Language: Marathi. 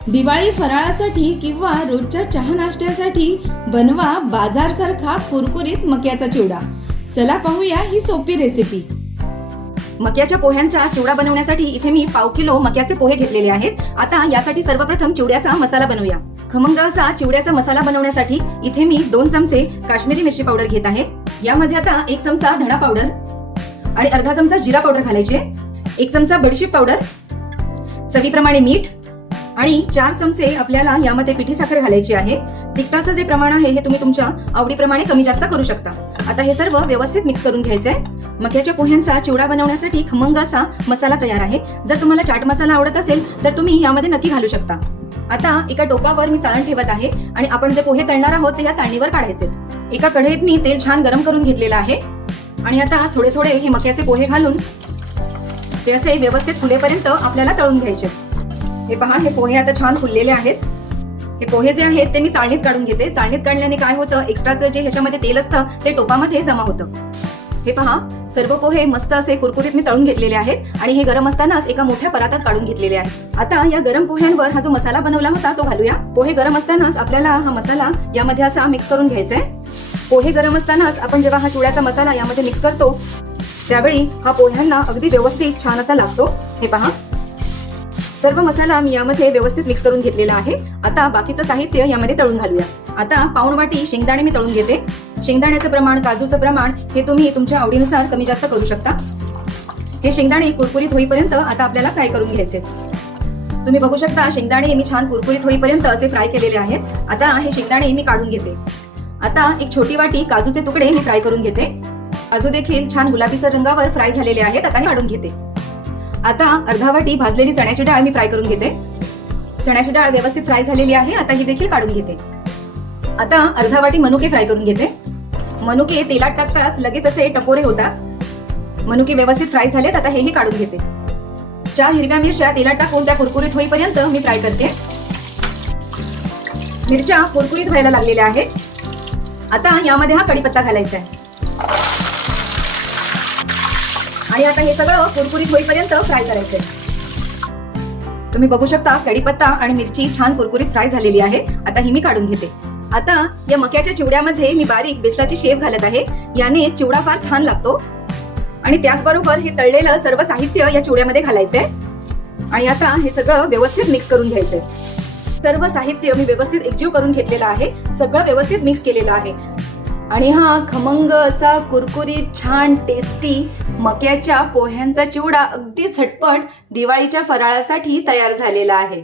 दिवाळी फराळासाठी किंवा रोजच्या चहा नाश्त्यासाठी बनवा बाजारसारखा कुरकुरीत मक्याचा चिवडा। चला पाहूया ही सोपी रेसिपी। मक्याच्या पोह्यांचा चिवडा बनवण्यासाठी इथे मी 1/2 किलो मक्याचे पोहे घेतलेले आहेत। आता यासाठी सर्वप्रथम चिवड्याचा मसाला बनवूया। खमंग असा चिवड्याचा मसाला बनवण्यासाठी इथे मी 2 चमचे काश्मीरी मिरची पावडर घेत आहे। यामध्ये आता 1 चमचा धणा पावडर आणि अर्धा चमचा जिरा पावडर घालायचे, 1 चमचा बडीशेप पावडर, चवीप्रमाणे मीठ आणि 4 चमचे आपल्याला यामध्ये पिठी साखर घालायची आहे। तिखटाचं जे प्रमाण आहे हे तुम्ही तुमच्या आवडीप्रमाणे कमी जास्त करू शकता। आता हे सर्व व्यवस्थित मिक्स करून घ्यायचंय। मक्याच्या पोह्यांचा चिवडा बनवण्यासाठी खमंग असा मसाला तयार आहे। जर तुम्हाला चाट मसाला आवडत असेल तर तुम्ही यामध्ये नक्की घालू शकता। आता एका टोपावर मी चाळण ठेवत आहे आणि आपण जे पोहे तळणार आहोत ते या चाळणीवर काढायचे। एका कढईत मी तेल छान गरम करून घेतलेलं आहे आणि आता थोडे थोडे हे मक्याचे पोहे घालून ते असे व्यवस्थित फुलेपर्यंत आपल्याला तळून घ्यायचे। हे पहा, हे पोहे आता छान फुललेले आहेत। हे पोहे जे आहेत ते मी चाळणीत काढून घेते। चाळणीत काढल्याने काय होतं, एक्स्ट्राचं जे ह्याच्यामध्ये तेल असतं ते टोपामध्ये जमा होतं। हे पहा, सर्व पोहे मस्त असे कुरकुरीत मी तळून घेतलेले आहेत आणि हे गरम असतानाच एका मोठ्या परातात काढून घेतलेले आहे। आता या गरम पोह्यांवर हा जो मसाला बनवला होता तो घालूया। पोहे गरम असतानाच आपल्याला हा मसाला यामध्ये असा मिक्स करून घ्यायचा आहे। पोहे गरम असतानाच आपण जेव्हा हा चिवड्याचा मसाला यामध्ये मिक्स करतो त्यावेळी हा पोह्यांना अगदी व्यवस्थित छान असा लागतो। हे पहा, सर्व मसाला मी यामध्ये व्यवस्थित मिक्स करून घेतलेला आहे। आता बाकीचं साहित्य यामध्ये तळून घालूया। आता पाऊण वाटी शेंगदाणे मी तळून घेते। शेंगदाण्याचं प्रमाण, काजूचं प्रमाण हे तुम्ही तुमच्या आवडीनुसार कमी जास्त करू शकता। हे शेंगदाणे कुरकुरीत होईपर्यंत आता आपल्याला फ्राय करून घ्यायचे। तुम्ही बघू शकता शेंगदाणे मी छान कुरकुरीत होईपर्यंत असे फ्राय केलेले आहेत। आता हे शेंगदाणे मी काढून घेते। आता एक छोटी वाटी काजूचे तुकडे मी फ्राय करून घेते। काजू देखील छान गुलाबीसर रंगावर फ्राय झालेले आहेत। आता हे काढून घेते। आता अर्धा वाटी भाजलेली चण्याची डाळ मी फ्राय करून घेते। चण्याची डाळ व्यवस्थित फ्राय झालेली आहे। आता ही देखील काढून घेते। आता अर्धा वाटी मनुके फ्राय करून घेते। मनुके तेलात टाकताच लगेच असे टपोरे होतात। मनुके व्यवस्थित फ्राय झालेत। आता हेही काढून घेते। 4 हिरव्या मिरच्या तेलात टाकून त्या कुरकुरीत होईपर्यंत मी फ्राय करते। मिरच्या कुरकुरीत व्हायला लागलेल्या आहेत। आता यामध्ये हा कढीपत्ता घालायचा आहे आणि आता हे सगळं कुरकुरीत होईपर्यंत फ्राय करायचंय। तुम्ही बघू शकता कढीपत्ता आणि मिरची छान कुरकुरीत फ्राय झालेली आहे। आता ही मी काढून घेते। आता या मक्याच्या चिवड्यामध्ये मी बारीक बेसनाची शेव घालत आहे। याने चिवडा फार छान लागतो आणि त्याचबरोबर हे तळलेलं सर्व साहित्य या चिवड्यामध्ये घालायचंय आणि आता हे सगळं व्यवस्थित मिक्स करून घ्यायचंय। सर्व साहित्य मी व्यवस्थित एकजीव करून घेतलेलं आहे। सगळं व्यवस्थित मिक्स केलेलं आहे आणि हा खमंग असा कुरकुरीत छान टेस्टी मक्याच्या पोह्यांचा चिवडा अगदी झटपट दिवाळीच्या फराळासाठी तयार झालेला आहे।